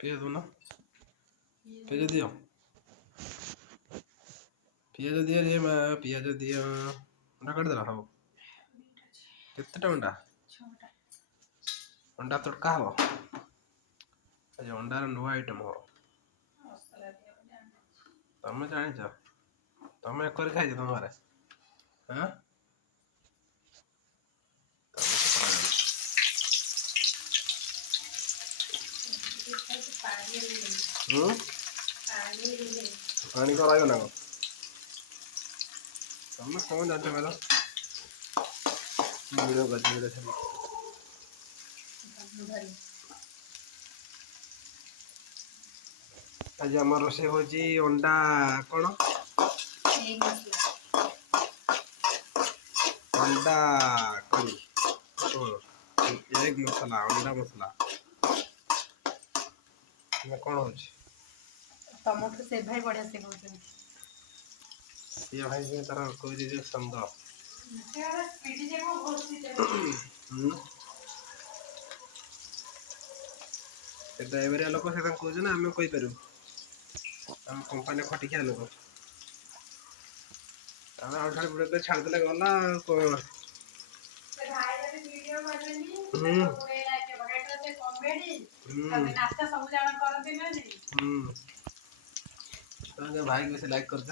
ପିଆଜ ଦଉନ ପିଆଜ ଦିଅ ପିଆଜ ଦିଅ ରେ ମା ପିଆଜ ଦିଅ ଅଣ୍ଡା କାଟିଦେଲ ହବ କେତେଟା ଅଣ୍ଡା ଅଣ୍ଡା ତଡ଼କା ହବ ଆଜି ଅଣ୍ଡାର ନୂଆ ଆଇଟମ ହବ ତମେ ଜାଣିଛ ତମେ କରି ଖାଇଛ ତମ ଘରେ ହଁ ପାଣି କଣ ରହିବ ନା କଣ ତମେ କଣ ଜାଣିଛ କହିଲ ଭିଡ଼ିଓ କରିଛି ଆଜି ଆମର ରୋଷେଇ ହଉଛି ଅଣ୍ଡା କଣ ଅଣ୍ଡା କରି ଏଗ ମସଲା ଅଣ୍ଡା ମସଲା କଣ ହଉଛି ତମଠୁ ସେ ଭାଇ ବଢିଆ ସେ କହୁଛନ୍ତି ସିଏ ଭାଇ ତାର କହୁଛି ଯେ ସନ୍ଦ ସେ ଡ୍ରାଇଭରିଆ ଲୋକ ସେ ତାଙ୍କୁ କହୁଛୁ ନା ଆମେ କହିପାରିବୁ ଆମ କମ୍ପାନୀ ଖଟିଖିଆ ଲୋକ ଆମେ ଆଉ ଥରେ ଛାଡ଼ିଦେଲେ ଗଲା କଣ ଭାଇ ବେଶୀ ଲାଇକ୍ କରିଛ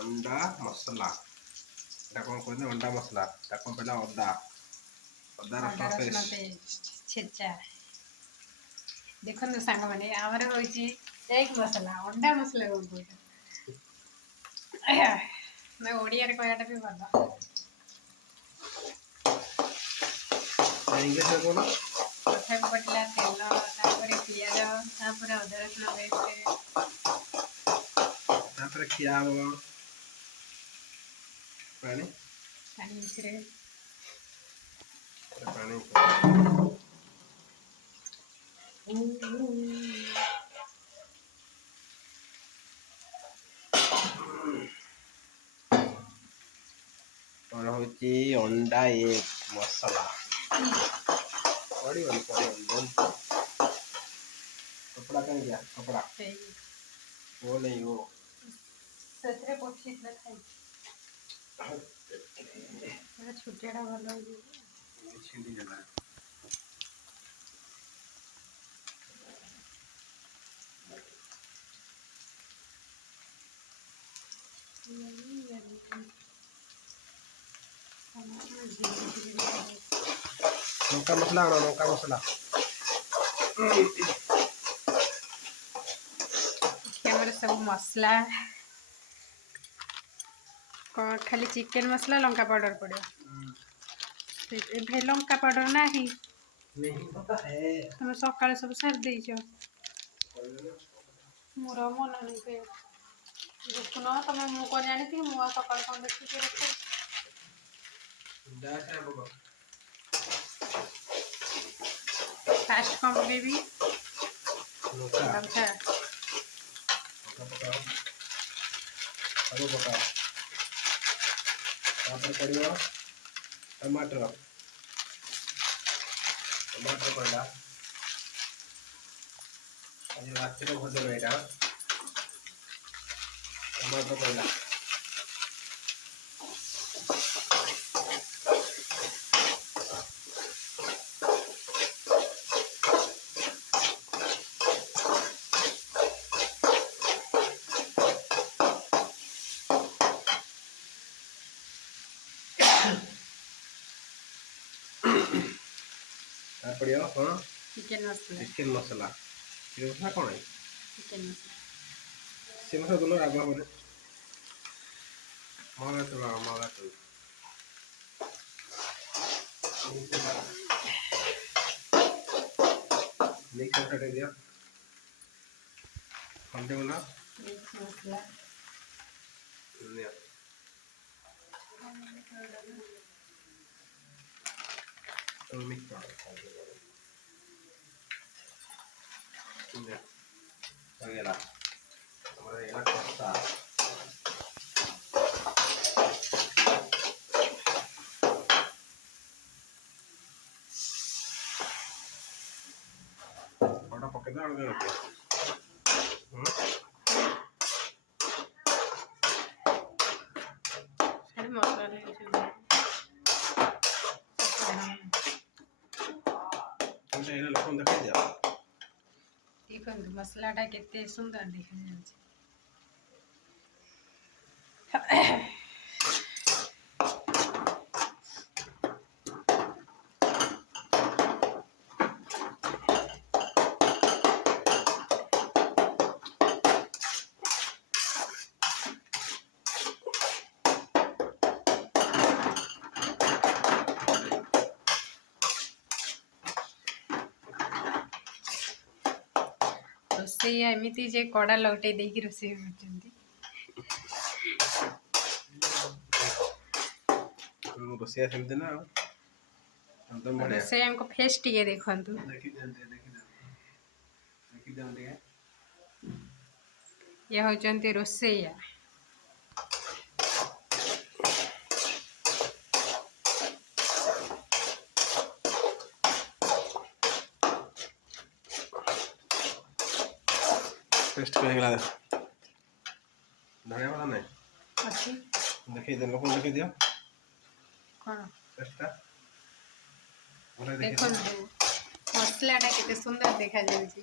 ଅଣ୍ଡା ମସଲା ଏଟା କଣ କହୁଛନ୍ତି ଅଣ୍ଡା ମସଲା ଏଟା କଣ କହିଲା ଅଦା ରସୁଣ ଛେଚା ଦେଖନ୍ତୁ ସାଙ୍ଗମାନେ ଆମର ହଉଛି ଏଗ ମସଲା ଅଣ୍ଡା ମସଲା କଣ କହୁଛନ୍ତି ଓଡିଆରେ କହିବାଟା ବି ଭଲ ପ୍ରଥମେ ପଡ଼ିଲା ତେଲ ତାପରେ ପିଆଜ ତାପରେ ଅଦା ରସୁଣ ପେଷ୍ଟ ତାପରେ ଖିଆ ହବ ପାଣି ଭିତରେ କଣ ହଉଛି ଅଣ୍ଡା ଏଗ ମସଲା ପଡ଼ିବନି କପड़ा कहीं गया कपड़ा वो नहीं वो ସେଥିରେ ପୋଛିଥିଲା ଖାଇ ଛୁଟିଆଟା ଭଲ ଛିଣ୍ଡିଗଲା ଲଙ୍କା ମସଲା ଆଣ ଲଙ୍କା ମସଲା ଆମର ସବୁ ମସଲା କଣ ଖାଲି ଚିକେନ ମସଲା ଲଙ୍କା ପାଉଡର ପଡିବ ଭାଇ ଲଙ୍କା ପାଉଡର ନାହିଁ ତମେ ସକାଳେ ସବୁ ସାରି ଦେଇଛ ମୋର ମନ ନାହିଁ ଦେଖୁନ ତମେ ମୁଁ କଣ ଜାଣିଥିଲି ମୁଁ ଆଉ ସକାଳେ କଣ ଦେଖିକି ଫାଷ୍ଟ କଣ ପକେଇବି ଲଙ୍କା ସବୁ ପକାଅ ତାପରେ ପଡ଼ିବ ଟମାଟର ପଡ଼ିଲା ଆଜି ରାତିର ଭୋଜନ ଏଇଟା ଟମାଟର ପଡ଼ିଲା पड़ियो कौन चिकेन मसला कौन है चिकेन मसला सिम से दोनों आगुआ बोले मगा तो मिक्स हटे दिया हल्दी बोला मिक्स मसला धनिया तो मिक्स कर ये हो गया हमारा ये कोफ्ता बड़ा पके दाल दे सारे मसला लेके हमने ये लोग देखा दिया देखो मसलाटा केते सुंदर देखा जाଉଛି ରୋଷେଇ ଏମିତି ଯେ କଡ଼ା ଲଉଟେଇ ଦେଇକି ରୋଷେଇ କରୁଛନ୍ତି ରୋଷେଇଆ ସେମିତି ନା ଆଉ एकदम बढ़िया ରୋଷେଇଆଙ୍କ ଫେସ୍ ଟିକେ ଦେଖନ୍ତୁ देखी दियंती ଇଏ ହେଉଛନ୍ତି ରୋଷେଇଆ टेस्ट करेगा धनिया वाला नहीं ଅଛି देखिए दिन लोग देखिए दिया କ'ଣ टेस्टटा बोले देखिए ଦେଖନ୍ତୁ ମସଲାଟା କେତେ ସୁନ୍ଦର ଦେଖାଯାଉଛି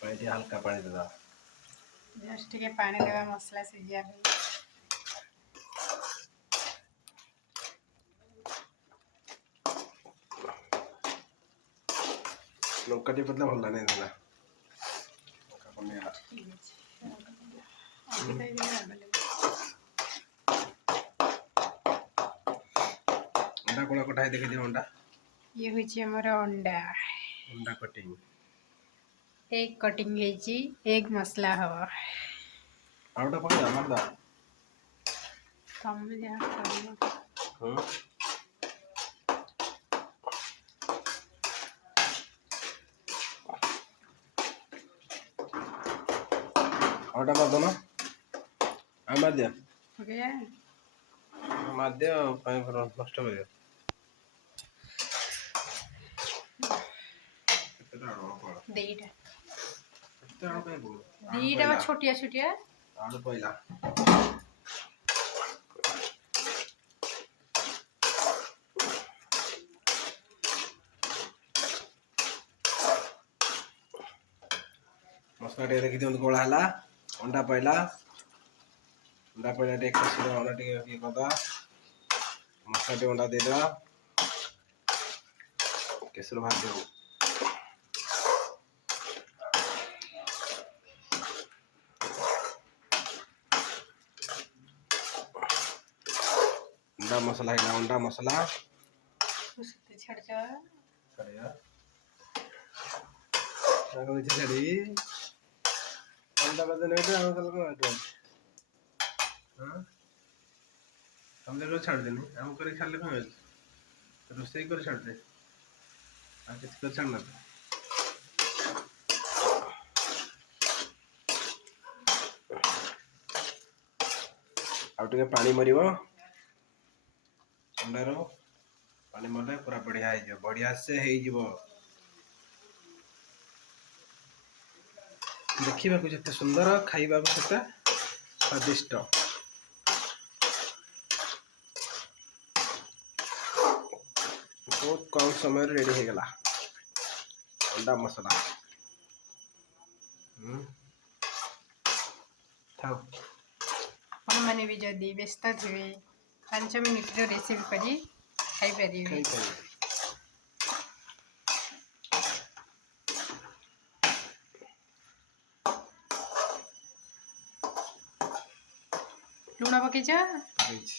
पानी दिया हल्का पानी दे दो जस्ट ଟିକେ ପାଣି ଦେବା ମସଲା ସିଝିବା ପାଇଁ लौका टी पतला भल नहीं देला लौका कम नहीं ଠିକ୍ ଅଛି ଅଧିକ ହେଇଗଲେ ରାଗ ଲାଗିବ अंडा कोला कोटा है देखिए अंडा ଇଏ ହେଉଛି ଆମର ଅଣ୍ଡା अंडा कटिंग ଏଗ୍ କଟିଂ ହେଇଛି ଏଗ୍ ମସଲା ହବ आउटा पका मार दा ତମେ ଯାହା କରିବ आउटा कर दो ना आ मार दिया ଓକେ मार दिया पानी भर नष्ट कर दिया ଦିଟା कितना पे बोल ଦିଟା ବା ଛୋଟିଆ ଛୋଟିଆ आलू पहिला मसला टे देखि दियंत गोळा हला अंडा पहिला टे कसी अंडा टे ये करदा मसला टे अंडा दे दवा केसर भाज दो अंडा मसाला है अंडा मसाला उसको छड़ जा करेगा आगे नीचे छड़ी अंडा का देने पे हम कल को आटो हां हम देखो छाड़ देनी हम करे खाली कम है रोसई कर छाड़ दे आ किस कर छाड़ना आउ टिके पानी मरिवो अंडारो पानी मरले पूरा बढ़िया से हो देखा जिते सुंदर खाइबा सेटा स्वादिष्ट बहुत कम समय रेडी हो गला अंडा मसला थाउ ଆପଣମାନେ ବି ଯଦି ବ୍ୟସ୍ତ ଥିବେ 5 ମିନିଟର ରେସିପି କରି ଖାଇପାରିବେ ଲୁଣ ପକେଇଛ? ପକେଇଛି।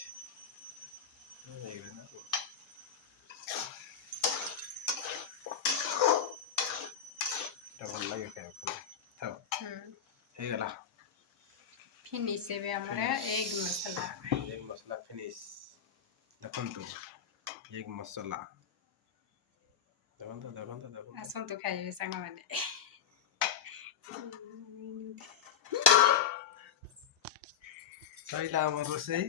ହେଇଗଲା ନା? ଏଟା ଭଲ ଲାଗେ ଖାଇବାକୁ। ଥାଉ ହେଇଗଲା। ଫିନିଶ ଏବେ ଆମର ଏଗ ମସଲା। ଏଗ ମସଲା ଫିନିଶ। ଦେଖନ୍ତୁ ଏଗ ମସଲା। ଦେଖନ୍ତୁ। ଆସନ୍ତୁ ଖାଇବେ ସାଙ୍ଗମାନେ। ସଇଲା ଆମର ରୋଷେଇ।